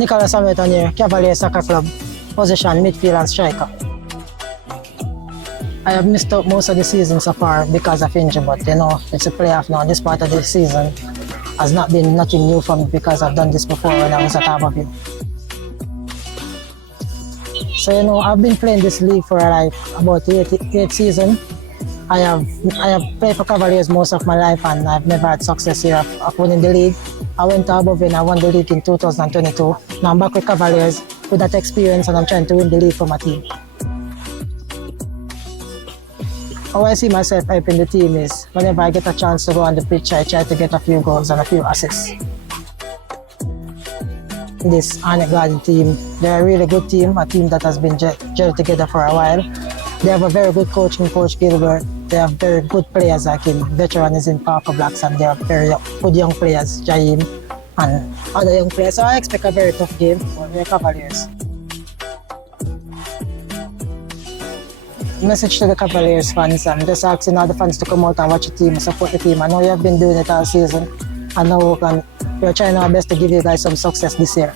Nicholas Hamilton here, Cavalier Soccer Club, position midfield and striker. I have missed out most of the season so far because of injury, but you know, it's a playoff now. This part of the season has not been nothing new for me because I've done this before when I was at Abbeville. So you know, I've been playing this league for like about eight seasons. I have played for Cavaliers most of my life and I've never had success here of winning the league. I went to Abbeville and I won the league in 2022. Now I'm back with Cavaliers with that experience and I'm trying to win the league for my team. How I see myself helping the team is whenever I get a chance to go on the pitch, I try to get a few goals and a few assists. This Arnett Garden team, they're a really good team, a team that has been gelled together for a while. They have a very good coach in Coach GIRLZ. They have very good players like in veterans in Parker Blacks, and they have very good young players, Jaim and other young players. So I expect a very tough game for the Cavaliers. Message to the Cavaliers fans, I'm just asking all the fans to come out and watch the team and support the team. I know you have been doing it all season. I know we're trying our best to give you guys some success this year.